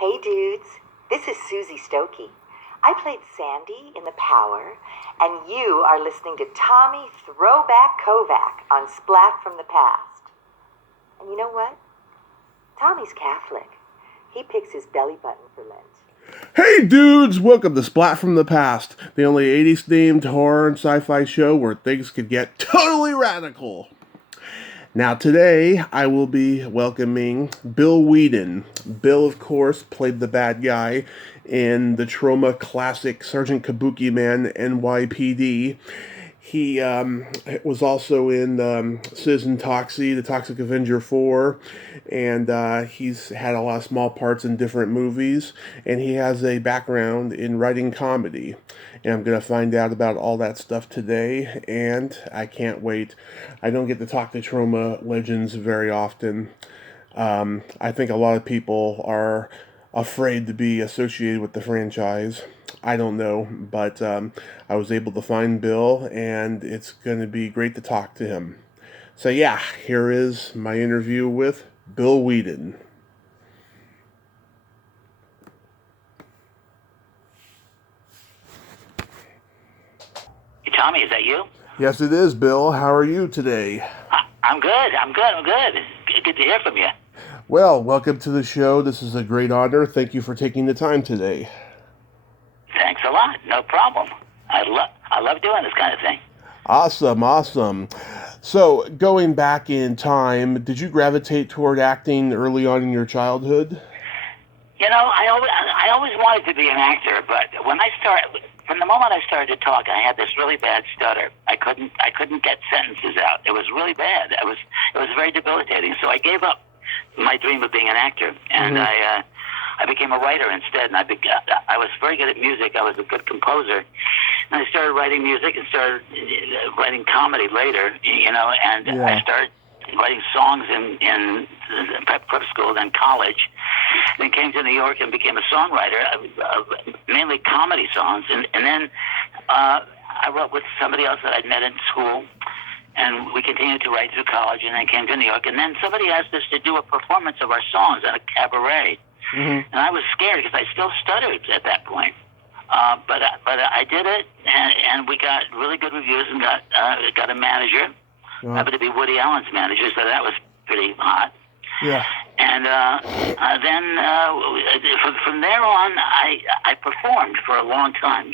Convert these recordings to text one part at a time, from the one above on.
Hey dudes, this is Susie Stokey. I played Sandy in The Power, and you are listening to Tommy Throwback Kovac on Splat from the Past. And you know what? Tommy's Catholic. He picks his belly button for Lent. Hey dudes, welcome to Splat from the Past, the only 80s themed horror and sci-fi show where things could get totally radical. Now today, I will be welcoming Bill Weeden. Bill, of course, played the bad guy in the Troma classic Sergeant Kabukiman, N.Y.P.D. He was also in Citizen Toxie, The Toxic Avenger 4, and he's had a lot of small parts in different movies, and he has a background in writing comedy. And I'm going to find out about all that stuff today, and I can't wait. I don't get to talk to Troma legends very often. I think a lot of people are afraid to be associated with the franchise. I don't know, but I was able to find Bill, and it's going to be great to talk to him. So yeah, here is my interview with Bill Weeden. Tommy, is that you? Yes, it is, Bill. How are you today? I'm good. Good to hear from you. Well, welcome to the show. This is a great honor. Thank you for taking the time today. Thanks a lot. No problem. I love doing this kind of thing. Awesome. So, going back in time, did you gravitate toward acting early on in your childhood? You know, I always wanted to be an actor, but from the moment I started to talk, I had this really bad stutter. I couldn't get sentences out. It was really bad. It was very debilitating. So I gave up my dream of being an actor, and I became a writer instead. And I was very good at music. I was a good composer, and I started writing music and started writing comedy later. And I started writing songs in prep school, then college. Then came to New York and became a songwriter, mainly comedy songs. And then I wrote with somebody else that I'd met in school, and we continued to write through college, and then came to New York. And then somebody asked us to do a performance of our songs at a cabaret. And I was scared because I still stuttered at that point. But I did it, and we got really good reviews and got a manager. Happened to be Woody Allen's manager, so that was pretty hot. Yeah. And then from there on, I performed for a long time,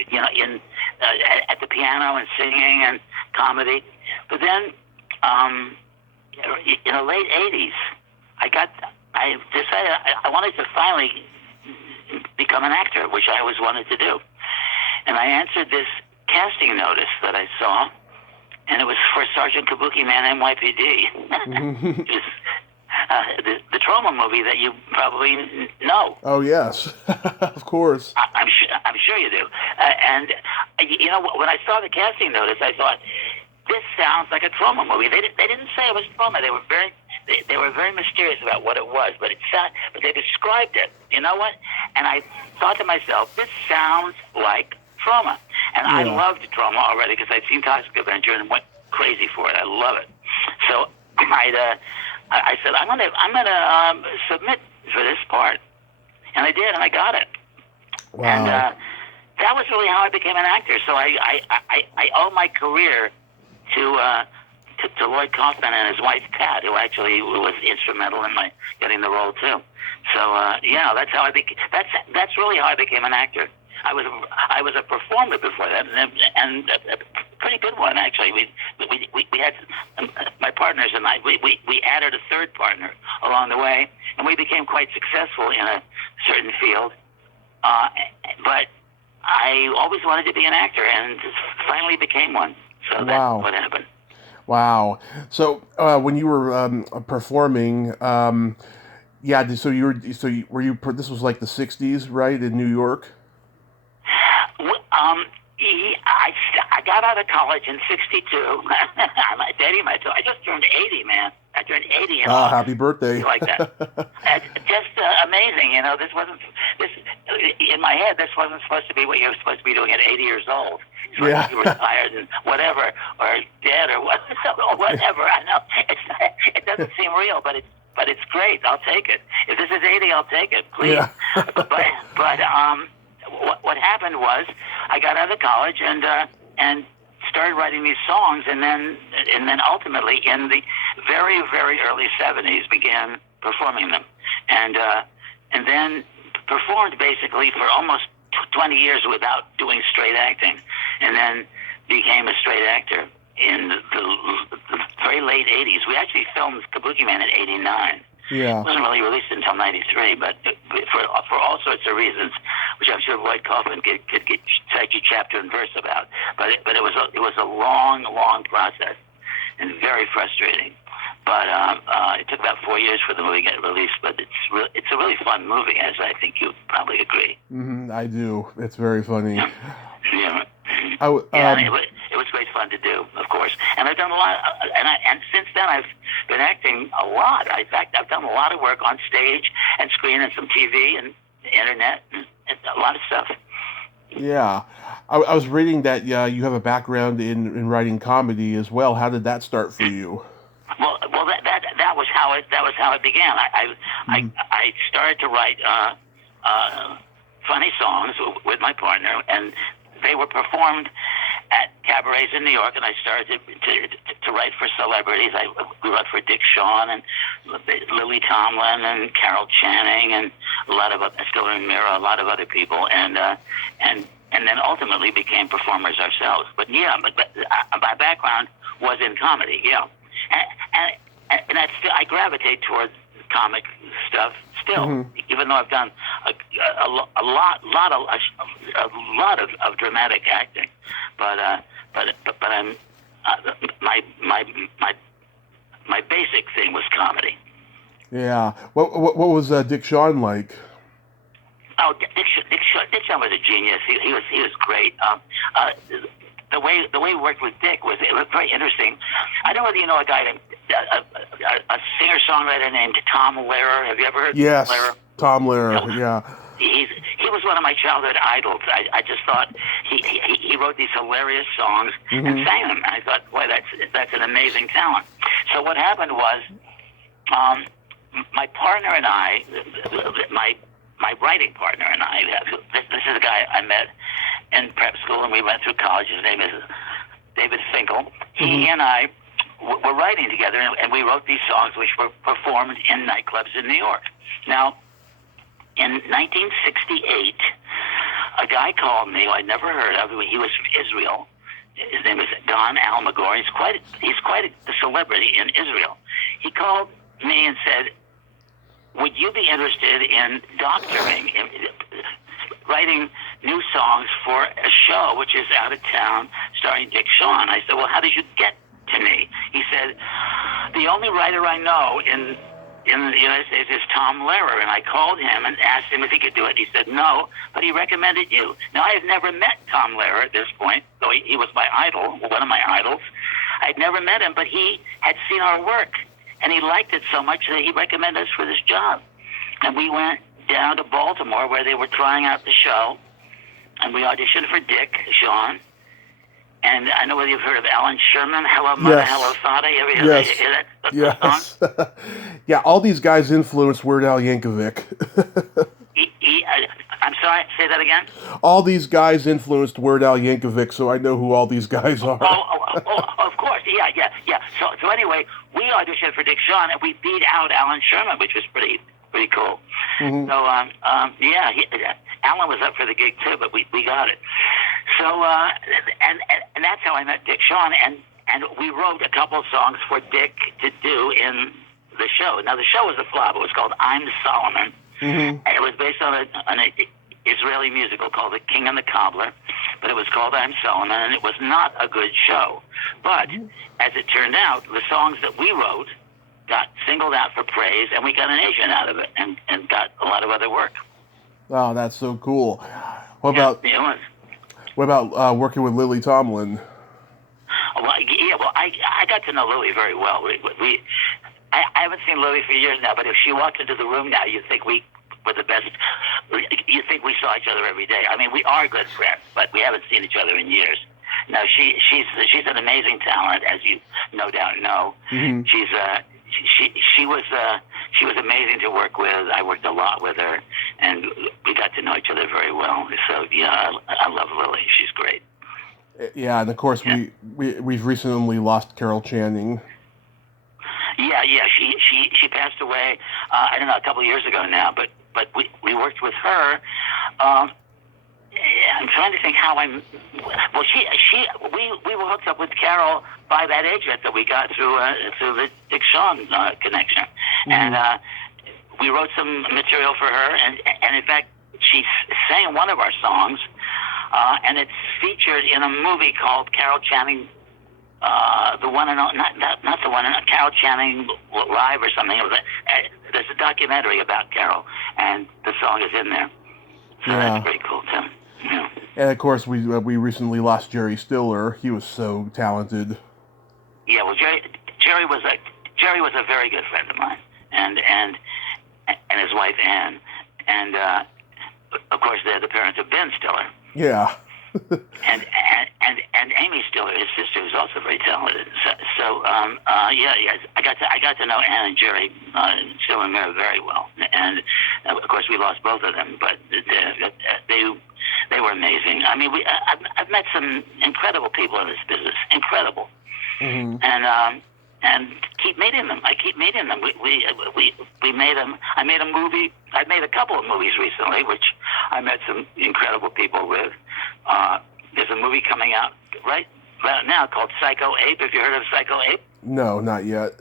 at the piano and singing and comedy. But then, in the late '80s, I decided I wanted to finally become an actor, which I always wanted to do. And I answered this casting notice that I saw, and it was for Sergeant Kabukiman, N.Y.P.D. Which is the Troma movie that you probably know. Oh yes, of course. I'm sure you do. And when I saw the casting notice, I thought, this sounds like a Troma movie. They didn't say it was Troma. They were very mysterious about what it was, but they described it. You know what? And I thought to myself, this sounds like Troma. And I loved Troma already because I'd seen Toxic Avenger and went crazy for it. I love it. So I said, I'm gonna submit for this part, and I did, and I got it. Wow. And that was really how I became an actor. So I owe my career to Lloyd Kaufman and his wife Pat, who actually was instrumental in my getting the role too. So that's how I became. That's really how I became an actor. I was a performer before that, and a pretty good one actually. We had my partners and I. We added a third partner along the way, and we became quite successful in a certain field. But I always wanted to be an actor, and finally became one. So that's what happened. Wow. So when you were performing, so were you? This was like the '60s, right, in New York? I got out of college in '62. I'm dating myself. I just turned 80, man. I turned 80 in August. Happy birthday! Like that. Just amazing. This in my head. This wasn't supposed to be what you were supposed to be doing at 80 years old. You were retired and whatever, or dead, or whatever. I know it doesn't seem real, but it's great. I'll take it. If this is 80, I'll take it. Please. Yeah. What happened was I got out of college and started writing these songs, and then ultimately in the very, very early '70s began performing them, and then performed basically for almost 20 years without doing straight acting, and then became a straight actor in the very late '80s. We actually filmed Kabukiman in '89. Yeah. It wasn't really released until '93, but for all sorts of reasons, which I'm sure Lloyd Kaufman could cite you chapter and verse about. But it was a long process and very frustrating. But it took about 4 years for the movie to get released. But it's a really fun movie, as I think you probably agree. Mm-hmm, I do. It's very funny. Yeah. It was great fun to do, of course. And I've done a lot, and since then I've been acting a lot. In fact, I've done a lot of work on stage and screen and some TV and internet and a lot of stuff. Yeah. I was reading that you have a background in writing comedy as well. How did that start for you? Well, that was how it began. I started to write funny songs with my partner, and they were performed at cabarets in New York, and I started to write for celebrities. We wrote for Dick Shawn and Lily Tomlin and Carol Channing and a lot of Mira, a lot of other people, and then ultimately became performers ourselves. But my background was in comedy. Yeah, and I gravitate towards comic stuff still, even though I've done a lot of dramatic acting, but I'm my basic thing was comedy. Yeah. What was Dick Shawn like? Oh, Dick Shawn was a genius. He was great. The way he worked with Dick was very interesting. I don't know whether you know a guy named a singer-songwriter named Tom Lehrer. Have you ever heard Yes, of Lehrer? Tom Lehrer, yeah. He was one of my childhood idols. I just thought he wrote these hilarious songs and sang them. And I thought, boy, that's an amazing talent. So what happened was, my partner and I, my writing partner and I, this is a guy I met in prep school, and we went through college. His name is David Finkel. He and I were writing together, and we wrote these songs which were performed in nightclubs in New York. Now, in 1968, a guy called me who I'd never heard of. He was from Israel. His name is Don Almagor. He's quite a celebrity in Israel. He called me and said, would you be interested in doctoring, writing new songs for a show which is out of town starring Dick Shawn? I said, well, how did you get to me? He said, the only writer I know in the United States is Tom Lehrer, and I called him and asked him if he could do it. He said no, but he recommended you. Now, I have never met Tom Lehrer at this point, though he was my idol, one of my idols. I'd never met him, but he had seen our work, and he liked it so much that he recommended us for this job. And we went down to Baltimore where they were trying out the show, and we auditioned for Dick Shawn. And I know whether you've heard of Alan Sherman, Hello Mother, Yes. Hello Father. You ever hear that Yes. song? Yeah, all these guys influenced Weird Al Yankovic. I'm sorry, say that again? All these guys influenced Weird Al Yankovic, so I know who all these guys are. Oh, of course, yeah. So anyway, we auditioned for Dick Shawn, and we beat out Alan Sherman, which was pretty cool. Mm-hmm. So, Alan was up for the gig too, but we got it. So, and that's how I met Dick Shawn, and we wrote a couple of songs for Dick to do in the show. Now, the show was a flop. It was called I'm Solomon, and it was based on an Israeli musical called The King and the Cobbler, but it was called I'm Solomon, and it was not a good show. But as it turned out, the songs that we wrote got singled out for praise, and we got an agent out of it, and got a lot of other work. Oh, that's so cool. What about working with Lily Tomlin? Well, I got to know Lily very well. I haven't seen Lily for years now, but if she walked into the room now, you'd think we were the best. You'd think we saw each other every day. I mean, we are good friends, but we haven't seen each other in years. No, she's an amazing talent, as you no doubt know. Mm-hmm. She was amazing to work with. I worked a lot with her, and Yeah, and of course we've recently lost Carol Channing. Yeah, she passed away. I don't know, a couple of years ago now, but we worked with her. I'm trying to think how we were hooked up with Carol by that agent that we got through the Dick Shawn connection, and we wrote some material for her, and in fact she sang one of our songs, and it's featured in a movie called Carol Channing. The one and not the one, Carol Channing Live or something. There's a documentary about Carol, and the song is in there. So that's pretty cool too. Yeah. And of course, we recently lost Jerry Stiller. He was so talented. Yeah, well, Jerry was a very good friend of mine, and his wife Ann, and of course they're the parents of Ben Stiller. Yeah. and Amy Stiller, his sister, who's also very talented. So I got to know Ann and Jerry Stiller very well, and of course we lost both of them, but they were amazing. I mean, I've met some incredible people in this business, incredible, and keep meeting them. I keep meeting them. We made them. I made a movie. I made a couple of movies recently, which I met some incredible people with. There's a movie coming out right now called Psycho Ape. Have you heard of Psycho Ape? No, not yet.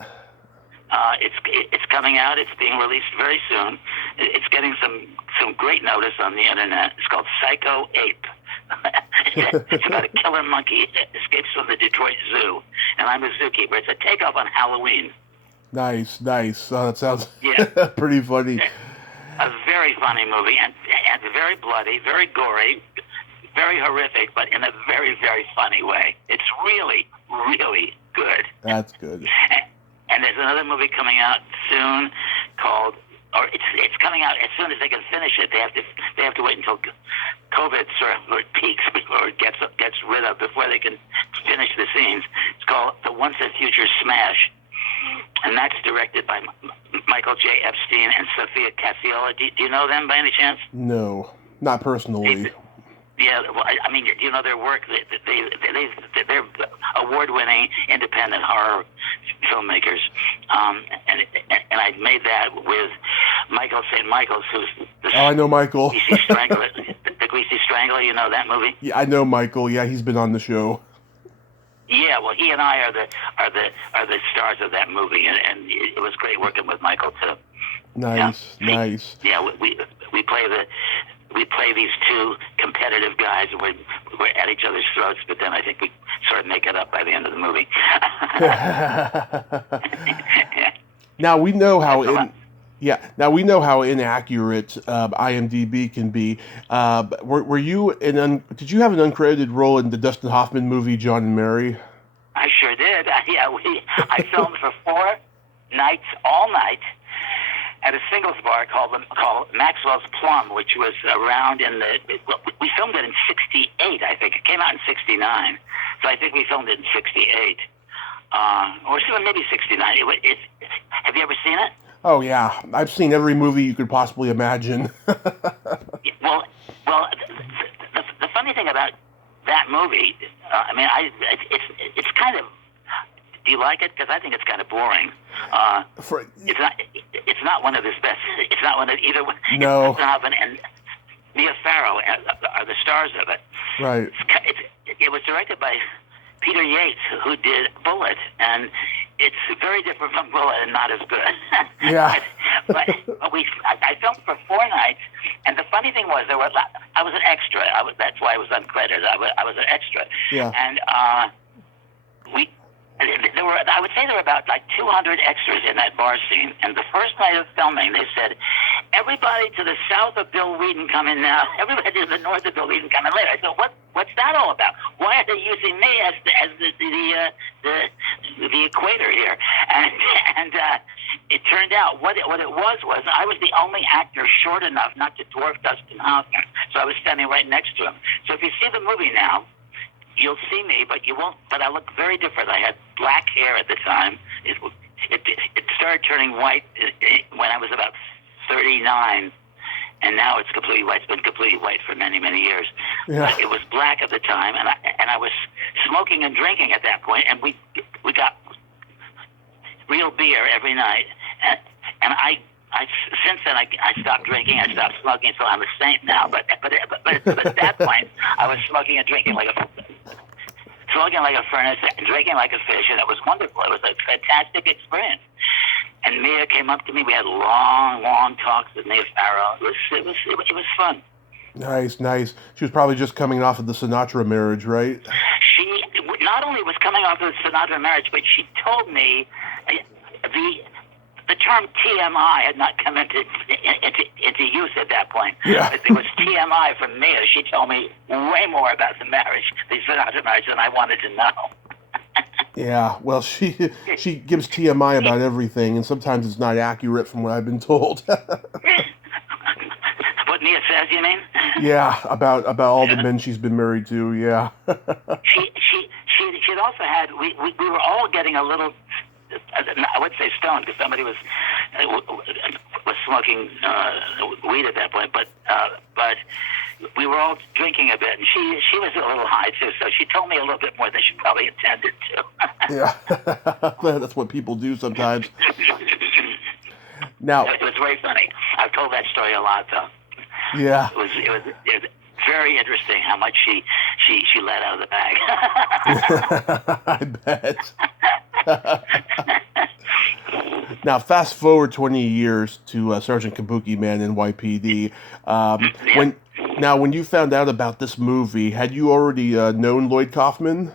It's coming out. It's being released very soon. It's getting some great notice on the internet. It's called Psycho Ape. It's about a killer monkey that escapes from the Detroit Zoo, and I'm a zookeeper. It's a takeoff on Halloween. Nice. Oh, that sounds pretty funny. A very funny movie, and very bloody, very gory, very horrific, but in a very, very funny way. It's really, really good. That's good. And there's another movie coming out soon called, or it's coming out as soon as they can finish it. They have to wait until COVID sort of peaks before it gets rid of, before they can finish the scenes. It's called The Once and Future Smash, and that's directed by Michael J. Epstein and Sophia Cassiola. Do you know them by any chance? No, not personally. Yeah, well, I mean, do you know their work? They're award-winning independent horror filmmakers, and I made that with Michael St. Michael's, who's I know Michael. Greasy Strangler. The Greasy Strangler, you know that movie? Yeah, I know Michael. Yeah, he's been on the show. Yeah, well, he and I are the stars of that movie, and it was great working with Michael too. Nice. Yeah, we play these two competitive guys, and we're at each other's throats, but then I think we sort of make it up by the end of the movie. Now we know how inaccurate IMDb can be. Did you have an uncredited role in the Dustin Hoffman movie John and Mary? I sure did. I filmed for 4 nights, all night, at a singles bar called Maxwell's Plum, which was around we filmed it in 68, I think. It came out in 69. So I think we filmed it in 68. Or maybe 69. Have you ever seen it? Oh, yeah. I've seen every movie you could possibly imagine. Well, the funny thing about that movie, it's kind of... Do you like it? Because I think it's kind of boring. It's not one of his best. It's not one of either. No. And Mia Farrow are the stars of it. Right. It was directed by Peter Yates, who did Bullet, and it's very different from Bullet and not as good. Yeah. but I filmed for 4 nights, and the funny thing was I was an extra. That's why I was uncredited. I was an extra. Yeah. And I would say there were about 200 extras in that bar scene. And the first night of filming, they said, "Everybody to the south of Bill Weeden come in now. Everybody to the north of Bill Weeden come in later." I said, "What's that all about? Why are they using me as the equator here?" And it turned out what it was I was the only actor short enough not to dwarf Dustin Hoffman, so I was standing right next to him. So if you see the movie now, you'll see me, but you won't. But I look very different. I had black hair at the time. It started turning white when I was about 39, and now it's completely white. It's been completely white for many, many years. Yeah. But it was black at the time, and I was smoking and drinking at that point, and we got real beer every night, and I since then I stopped drinking, I stopped smoking, so I'm a saint now. But at that point, I was smoking and drinking like a furnace, and drinking like a fish, and it was wonderful. It was a fantastic experience. And Mia came up to me. We had long talks with Mia Farrow. It was fun. Nice. She was probably just coming off of the Sinatra marriage, right? She not only was coming off of the Sinatra marriage, but she told me the term TMI had not come into use at that point. Yeah. But there was TMI from Mia. She told me way more about the Sinatra marriage, than I wanted to know. Yeah, well, she gives TMI about everything, and sometimes it's not accurate from what I've been told. What Mia says, you mean? Yeah, about all the men she's been married to. Yeah. She'd also had. We were all getting a little. I would say stoned because somebody was smoking weed at that point, but we were all drinking a bit, and she was a little high too, so she told me a little bit more than she probably intended to. Yeah, that's what people do sometimes. Now, it was very funny. I've told that story a lot, though. Yeah. It was very interesting how much she let out of the bag. I bet. Now, fast forward 20 years to Sergeant Kabukiman in N.Y.P.D. When you found out about this movie, had you already known Lloyd Kaufman?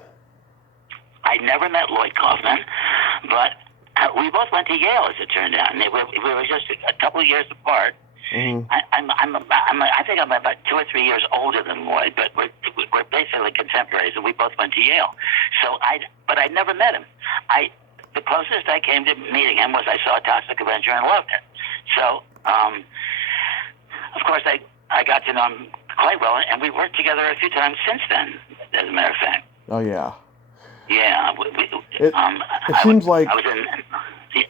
I never met Lloyd Kaufman, but we both went to Yale, as it turned out, and we were just a couple of years apart. Mm-hmm. I think I'm about 2 or 3 years older than Lloyd, but we're basically contemporaries, and we both went to Yale. But I never met him. The closest I came to meeting him was I saw Toxic Avenger and loved it. So, of course, I got to know him quite well, and we worked together a few times since then, as a matter of fact. Oh, yeah. Yeah. It seems like... I was in...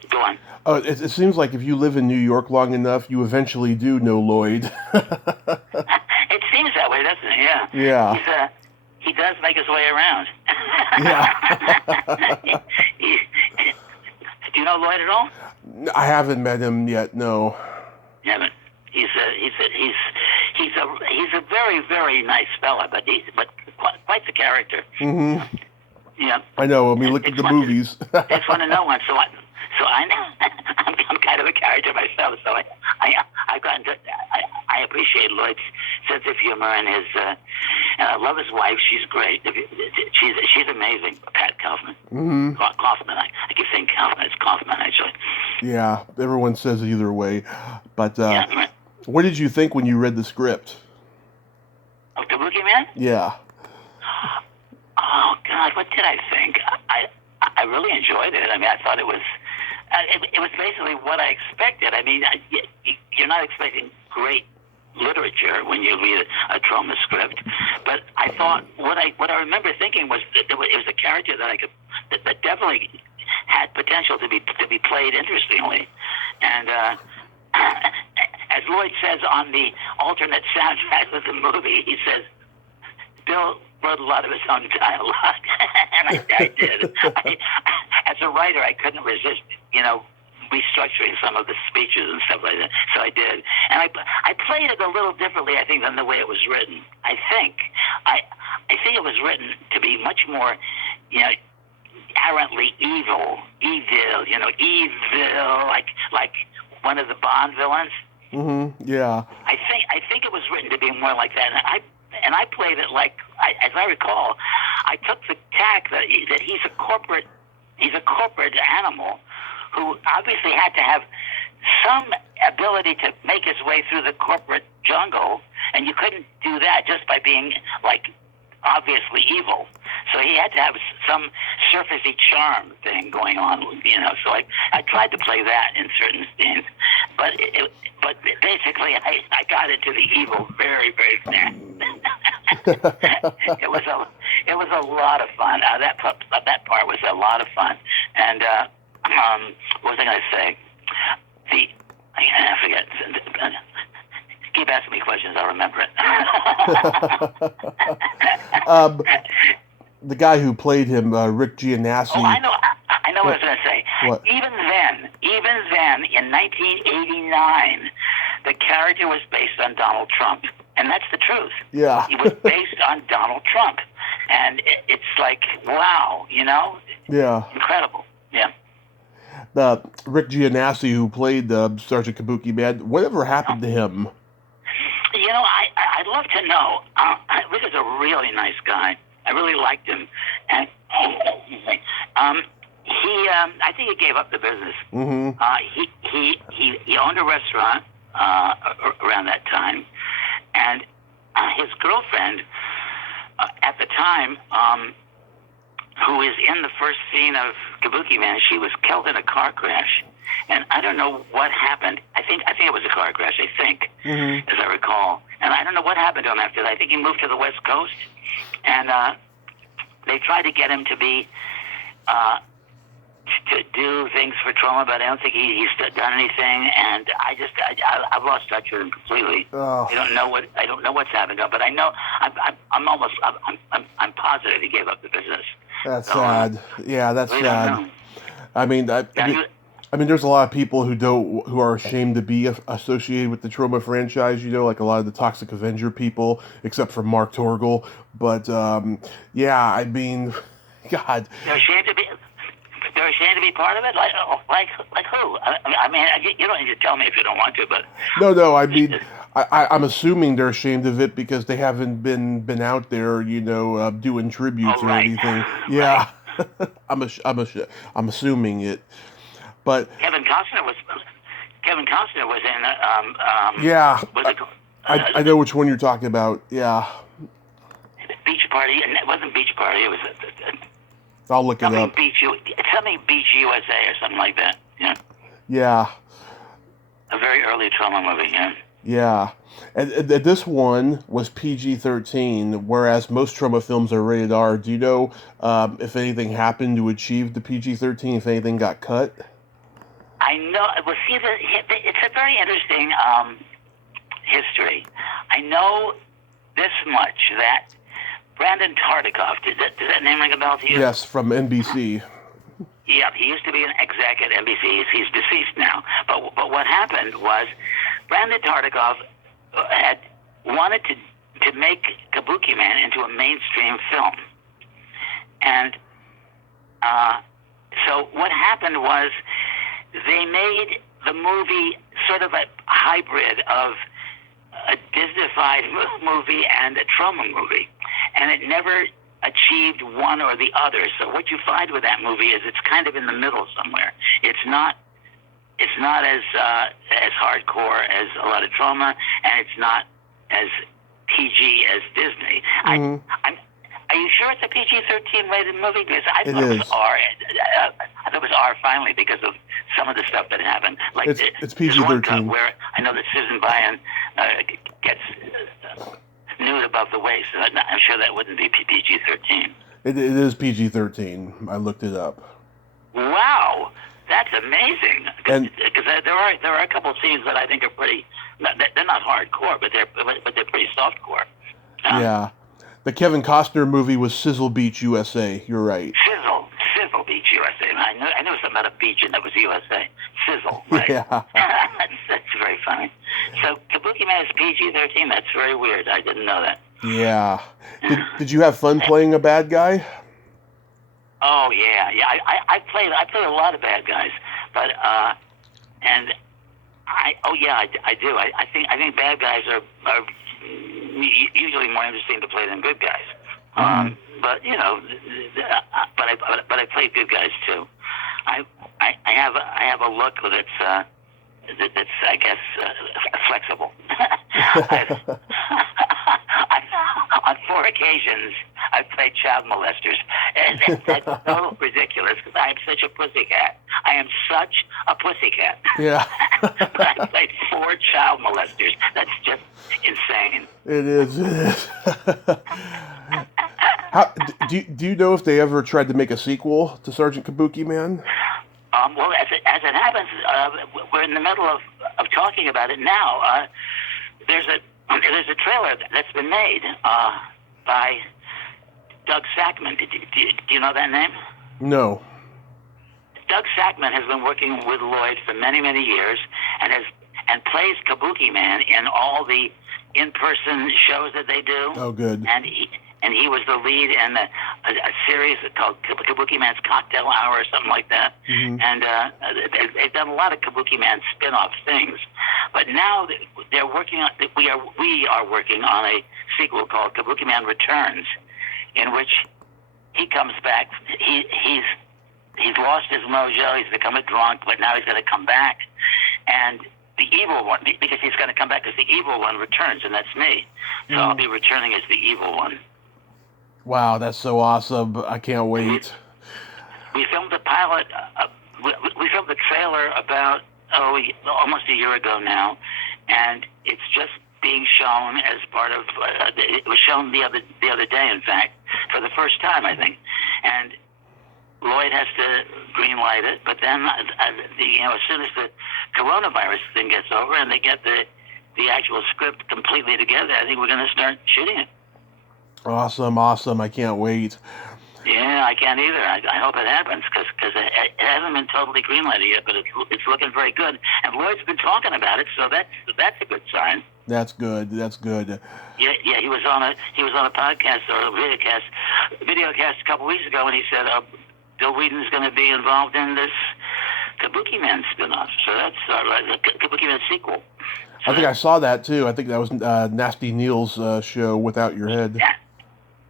Go on. Oh, it seems like if you live in New York long enough, you eventually do know Lloyd. It seems that way, doesn't it? Yeah. Yeah. He does make his way around. Yeah. Do you know Lloyd at all? I haven't met him yet. No. Yeah, but he's a very, very nice fella, but quite the character. Mm-hmm. Yeah. I know. I mean, look at the movies. It's fun to know one. So I know I'm kind of a character myself. So I appreciate Lloyd's sense of humor and his. And I love his wife. She's great. She's amazing. Pat Kaufman. Mm-hmm. Kaufman. I keep saying Kaufman. It's Kaufman, actually. Yeah, everyone says either way. But Yeah. what did you think when you read the script? Of Kabukiman? Yeah. Oh God, what did I think? I really enjoyed it. I mean, I thought it was basically what I expected. I mean, you're not expecting great literature when you read a Troma script, but I thought what I remember thinking was that it was a character that definitely had potential to be played interestingly, and as Lloyd says on the alternate soundtrack of the movie, he says, Bill wrote a lot of his own dialogue, and I did. As a writer, I couldn't resist, restructuring some of the speeches and stuff like that. So I did, and I played it a little differently, I think, than the way it was written. I think it was written to be much more, arrogantly evil, like one of the Bond villains. Mm-hmm. Yeah. I think it was written to be more like that, and I played it like, as I recall, I took the tack that he's a corporate animal who obviously had to have some ability to make his way through the corporate jungle, and you couldn't do that just by being obviously evil. So he had to have some surfacey charm thing going on, So I tried to play that in certain scenes, but basically I got into the evil very, very fast. It was a lot of fun. That part was a lot of fun. And what was I going to say? I forget. Keep asking me questions, I'll remember it. The guy who played him, Rick Gianassi. Oh, I know. I know what I was going to say. What? Even then, in 1989, the character was based on Donald Trump, and that's the truth. Yeah. He was based on Donald Trump, and it's like, wow, you know? Yeah. Incredible. Yeah. Rick Gianassi, who played Sergeant Kabukiman, whatever happened to him? You know, I'd love to know. Rick is a really nice guy. I really liked him, and I think he gave up the business. Mm-hmm. He owned a restaurant around that time, and his girlfriend at the time, who is in the first scene of Kabukiman, she was killed in a car crash, and I don't know what happened. I think it was a car crash. I think, as I recall, and I don't know what happened to him after that. I think he moved to the West Coast. And they tried to get him to be to do things for Troma, but I don't think he's done anything. And I've lost touch with him completely. Oh. I don't know what's happened to him, but I know I'm positive he gave up the business. That's so, sad. Yeah, that's really sad. I mean, there's a lot of people who are ashamed to be associated with the Troma franchise. You know, like a lot of the Toxic Avenger people, except for Mark Torgl. But yeah, I mean, God. They're ashamed to be. They're ashamed to be part of it. Like who? I mean, you don't need to tell me if you don't want to. But no. I mean, I'm assuming they're ashamed of it because they haven't been out there, you know, doing tributes or anything. Yeah, right. I'm assuming it. But Kevin Costner was in. Yeah, I know which one you're talking about. Yeah. Beach Party, and it wasn't Beach Party. It was. I'll look it up. Something Beach USA or something like that. Yeah. Yeah. A very early Troma movie. Yeah. Yeah. And this one was PG-13, whereas most Troma films are rated R. Do you know if anything happened to achieve the PG-13? If anything got cut? I know. Well, see, it's a very interesting history. I know this much, that Brandon Tartikoff, does that name ring a bell to you? Yes, from NBC. Yeah, he used to be an exec at NBC. He's deceased now. But what happened was Brandon Tartikoff had wanted to make Kabukiman into a mainstream film. And so what happened was they made the movie sort of a hybrid of a Disney-fied movie and a Troma movie. And it never achieved one or the other. So what you find with that movie is it's kind of in the middle somewhere. It's not as hardcore as a lot of Troma, and it's not as PG as Disney. Are you sure it's a PG-13 rated movie? Because I thought it was R. I thought it was R finally because of some of the stuff that happened. Like it's PG-13. Where I know that Susan Byan gets nude above the waist. I'm sure that wouldn't be PG-13. It is PG-13. I looked it up. Wow, that's amazing. Because there are a couple of scenes that I think are pretty. They're not hardcore, but they're pretty softcore. Yeah. The Kevin Costner movie was Sizzle Beach, USA. You're right. Sizzle Beach, USA. I know something about a beach and that was USA. Sizzle, right? Yeah. that's very funny. So Kabukiman is PG-13. That's very weird. I didn't know that. Yeah. Did you have fun playing a bad guy? Oh yeah. I played a lot of bad guys, but I do. I think bad guys are usually more interesting to play than good guys. But you know, but I played good guys too. I have a look that's I guess flexible. On 4 occasions, I've played child molesters, and that's so ridiculous because I am such a pussycat. I am such a pussycat. Yeah. But I played 4 child molesters. That's just insane. It is. Do you know if they ever tried to make a sequel to Sergeant Kabukiman? Well, as it happens, we're in the middle of talking about it now. there's a trailer that's been made by Doug Sackman. Do you know that name? No. Doug Sackman has been working with Lloyd for many, many years, and plays Kabukiman in all the in-person shows that they do. Oh, good. And he was the lead in a series called Kabukiman's Cocktail Hour or something like that. Mm-hmm. And they've done a lot of Kabukiman spin-off things. But now they're working on. We are working on a sequel called Kabukiman Returns, in which he comes back. He's lost his mojo. He's become a drunk, but now he's going to come back. And the evil one, because he's going to come back as the evil one, returns, and that's me. So I'll be returning as the evil one. Wow, that's so awesome. I can't wait. We filmed the pilot, we filmed the trailer about, almost a year ago now, and it's just being shown as part of, it was shown the other day, in fact, for the first time, I think. And Lloyd has to green light it, but then as soon as the coronavirus thing gets over and they get the actual script completely together, I think we're going to start shooting it. Awesome. I can't wait. Yeah, I can't either. I hope it happens because it hasn't been totally greenlighted yet, but it's looking very good. And Lloyd's been talking about it, so that's a good sign. That's good. Yeah. He was on a podcast or a videocast a couple weeks ago, and he said Bill Weeden's going to be involved in this Kabukiman spinoff. So that's the Kabukiman sequel. So I think I saw that too. I think that was Nasty Neil's show, Without Your Head. Yeah,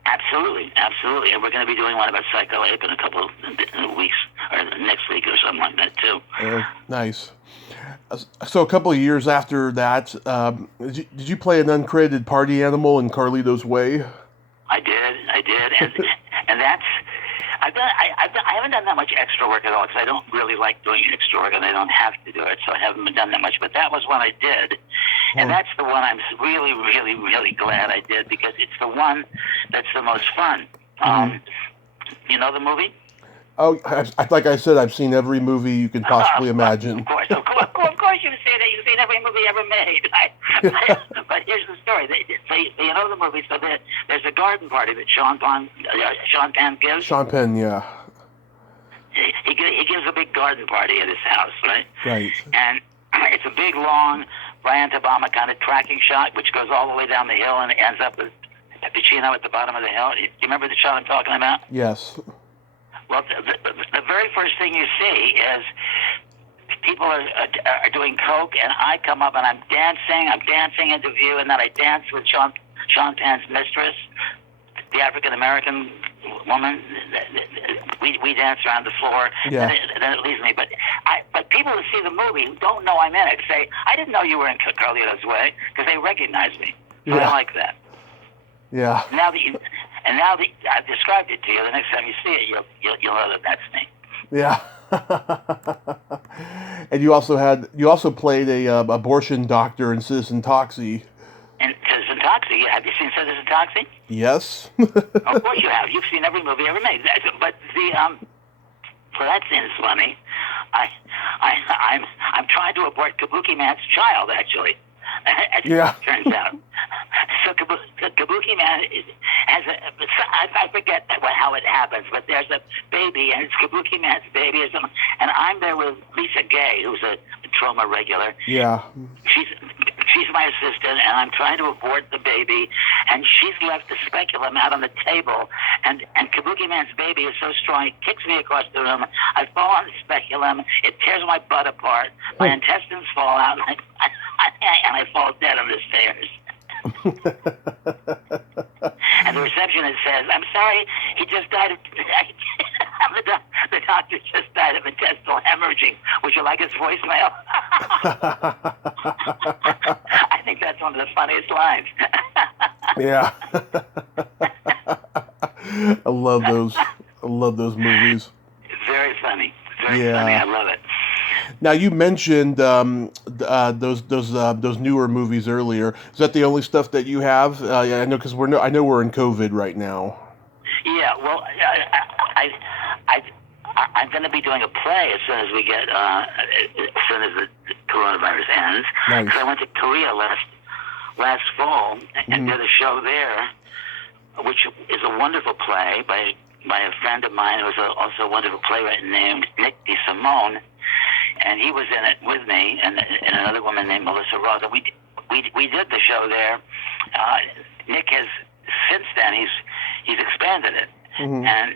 absolutely. And we're going to be doing one about Psycho Ape in a couple of weeks, or next week or something like that too. Nice. So a couple of years after that, did you play an uncredited party animal in Carlito's Way? I did, and that's. I haven't done that much extra work at all because I don't really like doing extra work and I don't have to do it, so I haven't done that much. But that was one I did, and that's the one I'm really, really, really glad I did because it's the one that's the most fun. You know the movie? Oh, like I said, I've seen every movie you can possibly imagine. Of course you've seen it. You've seen every movie ever made. But here's the story. You know the movie. So there's a garden party that Sean Penn gives. Sean Penn, yeah. He gives a big garden party at his house, right? Right. And it's a big, long Brian Obama kind of tracking shot, which goes all the way down the hill and ends up with Pacino at the bottom of the hill. Do you remember the shot I'm talking about? Yes. Well, the very first thing you see is people are doing coke, and I come up and I'm dancing into view, and then I dance with Sean Penn's mistress, the African American woman. We dance around the floor. Yeah. Then it leaves me. But people who see the movie who don't know I'm in it say, "I didn't know you were in Carlito's Way," because they recognize me. So I like that. Yeah. Now that I've described it to you, the next time you see it, you'll know that that's me. Yeah. And you also played a abortion doctor in Citizen Toxie. And Citizen Toxie, have you seen Citizen Toxie? Yes. Of course you have. You've seen every movie ever made. But so that seems funny. I'm trying to abort Kabukiman's child, actually. As it turns out. So Kabukiman has I forget how it happens, but there's a baby, and it's Kabukiman's baby, and I'm there with Lisa Gay, who's a Troma regular. Yeah. She's my assistant, and I'm trying to abort the baby, and she's left the speculum out on the table, and Kabukiman's baby is so strong, it kicks me across the room. I fall on the speculum, it tears my butt apart, my intestines fall out, and I fall dead on the stairs. And the receptionist says, "I'm sorry, he just died of the doctor just died of intestinal hemorrhaging. Would you like his voicemail?" I think that's one of the funniest lines. Yeah. I love those movies. Very funny. Very funny. I love it. Now you mentioned those newer movies earlier. Is that the only stuff that you have? I know because I know we're in COVID right now. Yeah, well, I'm going to be doing a play as soon as we get as soon as the coronavirus ends. Nice. Because I went to Korea last fall and did a show there, which is a wonderful play by a friend of mine who's also a wonderful playwright named Nick DeSimone, and he was in it with me and another woman named Melissa Roth. And we did the show there. Nick has since then he's expanded it, and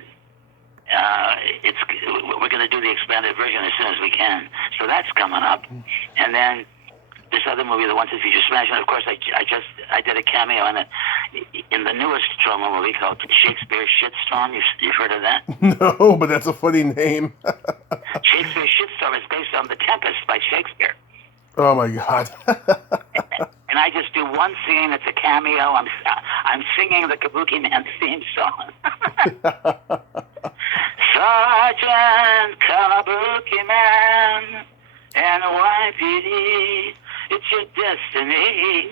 we're going to do the expanded version as soon as we can. So that's coming up, and then this other movie, The One Two Future Smash, and of course I did a cameo in the newest Troma movie called Shakespeare Shitstorm. You've heard of that? No, but that's a funny name. Shakespeare Shitstorm is based on The Tempest by Shakespeare. Oh my God. And I just do one scene. It's a cameo. I'm singing the Kabukiman theme song. Sergeant Kabukiman, N.Y.P.D, it's your destiny.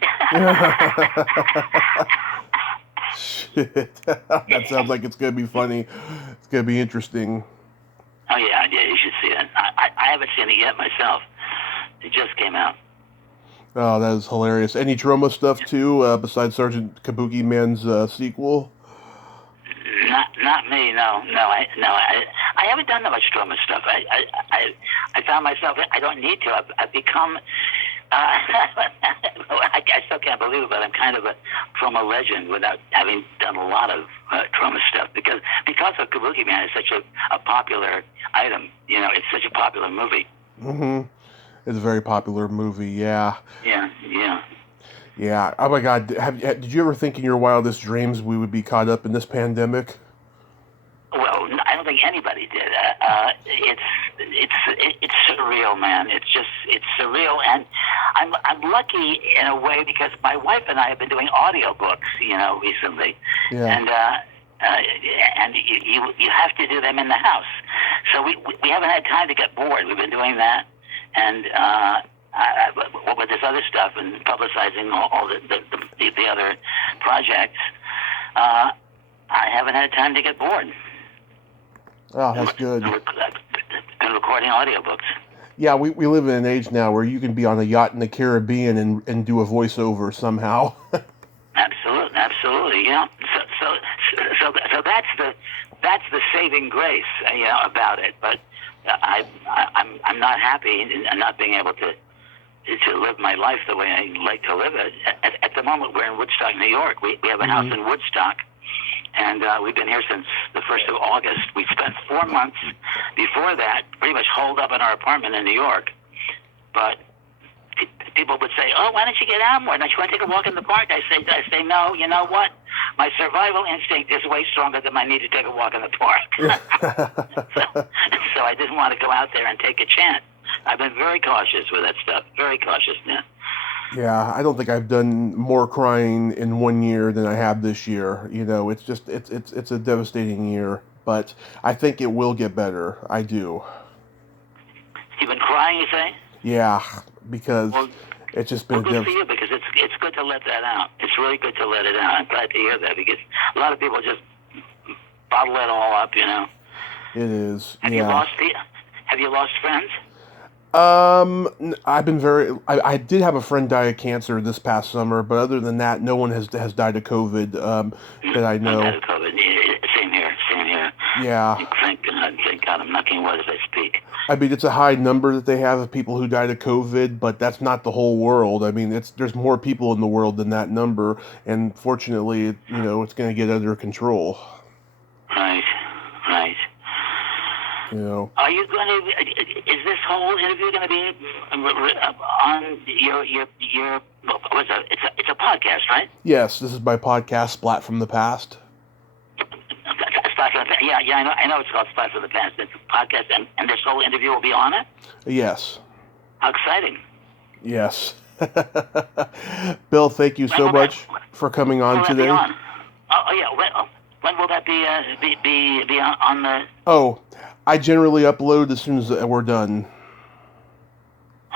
Shit. That sounds like it's going to be funny. It's going to be interesting. Oh, yeah, you should see it. I haven't seen it yet myself. It just came out. Oh, that is hilarious. Any Troma stuff, too, besides Sergeant Kabukiman's sequel? Not me, no. I haven't done that much Troma stuff. I found myself, I don't need to. I've become, I still can't believe it, but I'm kind of a Troma legend without having done a lot of Troma stuff because of Kabukiman. It's such a popular item. You know, it's such a popular movie. Mm-hmm. It's a very popular movie, yeah. Yeah. Yeah. Oh my God. Did you ever think in your wildest dreams we would be caught up in this pandemic? Well, I don't think anybody did. It's surreal, man. It's surreal, and I'm lucky in a way because my wife and I have been doing audiobooks, recently, and you have to do them in the house. So we haven't had time to get bored. We've been doing that, and with this other stuff and publicizing all the other projects, I haven't had time to get bored. Oh, that's good. And recording audiobooks. Yeah, we live in an age now where you can be on a yacht in the Caribbean and do a voiceover somehow. Absolutely, yeah. So that's the saving grace, about it. But I'm not happy in not being able to live my life the way I like to live it. At the moment, we're in Woodstock, New York. We have a house in Woodstock. And we've been here since the 1st of August. We spent 4 months before that pretty much holed up in our apartment in New York. But people would say, "Oh, why don't you get out more? Don't you want to take a walk in the park?" I say, no. You know what? My survival instinct is way stronger than my need to take a walk in the park. so I didn't want to go out there and take a chance. I've been very cautious with that stuff. Very cautious now. Yeah, I don't think I've done more crying in 1 year than I have this year. It's just it's a devastating year, but I think it will get better. I do. You've been crying, you say? Yeah, because it's just been. Well, good for you because it's good to let that out. It's really good to let it out. I'm glad to hear that because a lot of people just bottle it all up. It is. Have you lost friends? I've been I did have a friend die of cancer this past summer, but other than that, no one has died of COVID, that I know. Died of COVID. Same here. Yeah. Thank God, I'm knocking wood as I speak. I mean, it's a high number that they have of people who died of COVID, but that's not the whole world. I mean, there's more people in the world than that number, and fortunately, it's going to get under control. Right. Are you going to? Is this whole interview going to be on your? What's that? It's a podcast, right? Yes, this is my podcast, Splat from the Past. Splat from the Past. Yeah. I know it's called Splat from the Past. It's a podcast, and this whole interview will be on it. Yes. How exciting! Yes. Bill, thank you so much for coming on today. Oh yeah. When will that be on the? Oh, I generally upload as soon as we're done.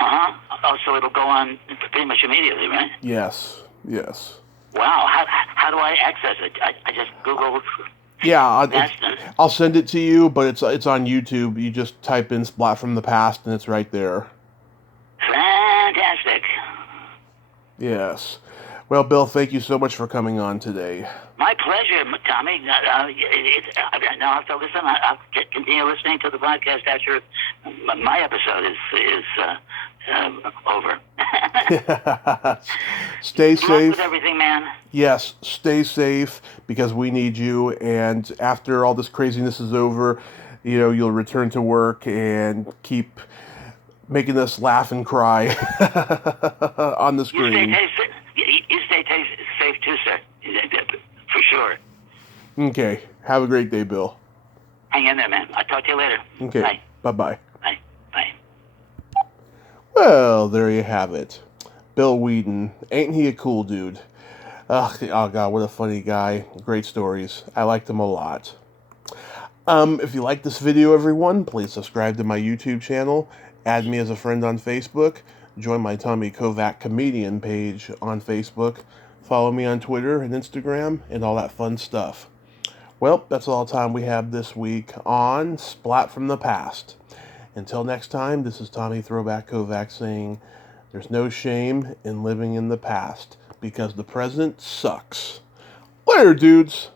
Oh, so it'll go on pretty much immediately, right? Yes. Wow. How do I access it? I just Google. Yeah, I'll send it to you, but it's on YouTube. You just type in Splat from the Past, and it's right there. Fantastic. Yes. Well, Bill, thank you so much for coming on today. My pleasure, Tommy. Now I'll have to listen. I'll continue listening to the podcast after my episode is over. Stay Good luck safe. with everything, man. Yes, stay safe because we need you. And after all this craziness is over, you'll return to work and keep making us laugh and cry on the screen. You stay safe too, sir. For sure. Okay. Have a great day, Bill. Hang in there, man. I'll talk to you later. Okay. Bye. Bye-bye. Bye. Bye. Well, there you have it. Bill Weeden. Ain't he a cool dude? Oh, God, what a funny guy. Great stories. I liked him a lot. If you like this video, everyone, please subscribe to my YouTube channel. Add me as a friend on Facebook. Join my Tommy Kovac comedian page on Facebook. Follow me on Twitter and Instagram and all that fun stuff. Well, that's all the time we have this week on Splat from the Past. Until next time, this is Tommy Throwback Kovac saying, there's no shame in living in the past because the present sucks. Later, dudes!